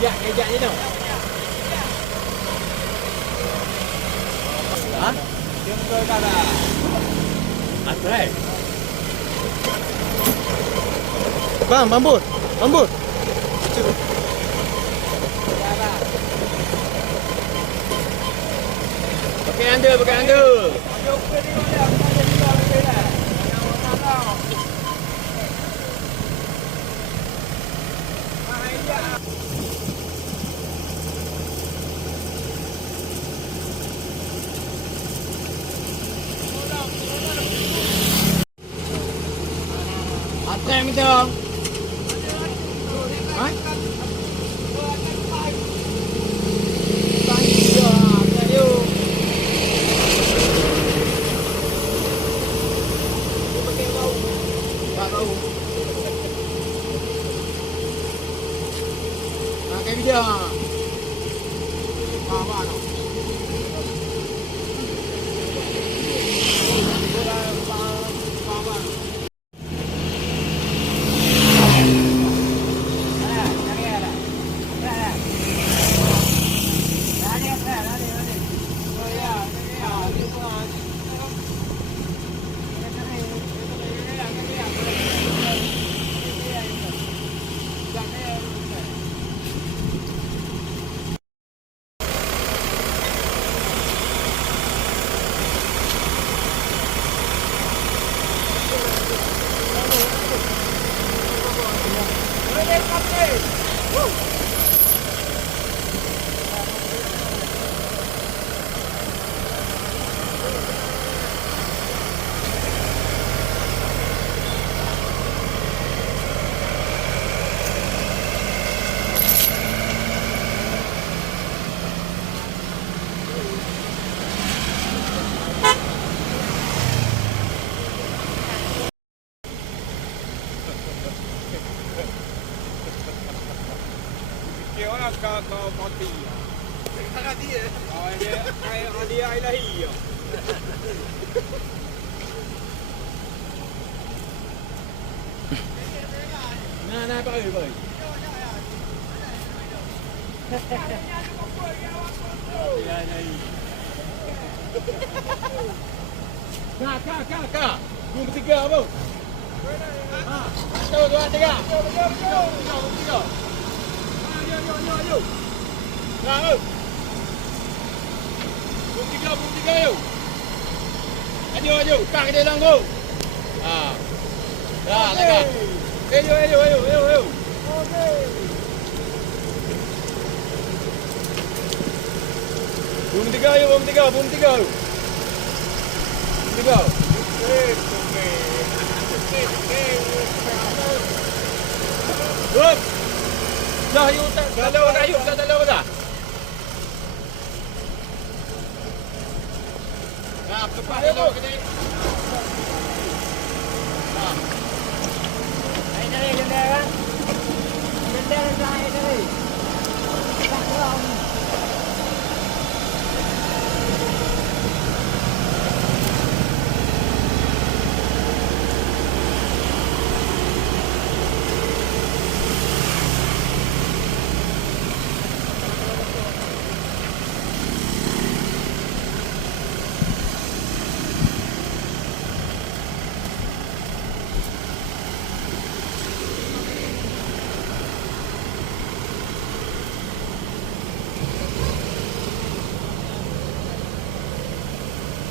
Ya, kejap je tu. Ha? Jumpa dah. Asal. Bang, bambut. Bambut. Pakai anda, pakai anda. Apa yang minta? Ha? Pakai video. Mana? Kira orang kau mati. Sangat dia. Oh dia ilahi. Nah pak ơi. Kak. Dua ketiga apa? Ha, satu dua tiga. Tiga. Yo. Nah, Bum tiga yo. Ayo. Kak dia lang go. Ah. Dah, lekat. Ayo. Okey. Bum tiga yo. Good. Dah you tak dalam dah. Nah, tepat dulu kena. Nah. Air dari jendela kan? Jendela dah air dari. Tak terang.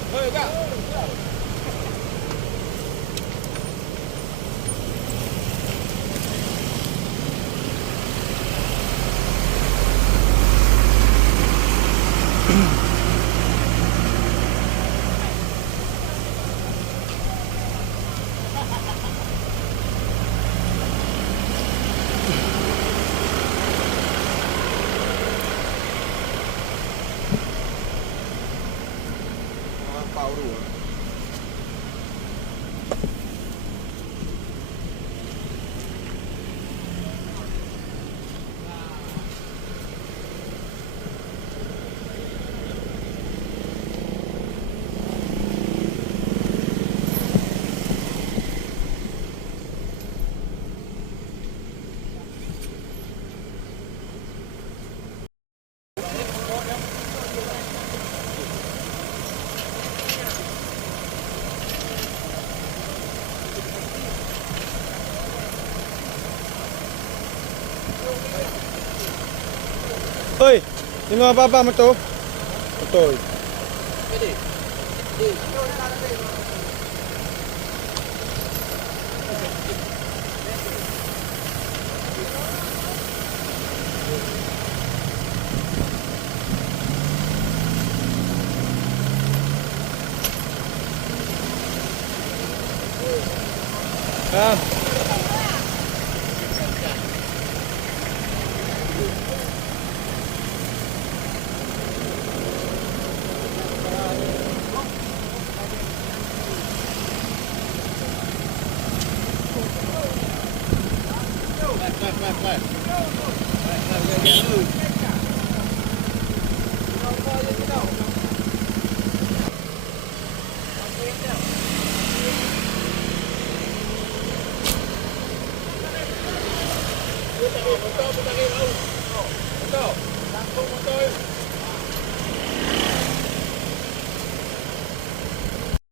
Hei, Kak. Pau dulu. Hoy, yung mga baba mo to. Ito. Pwede. Ah. Motor.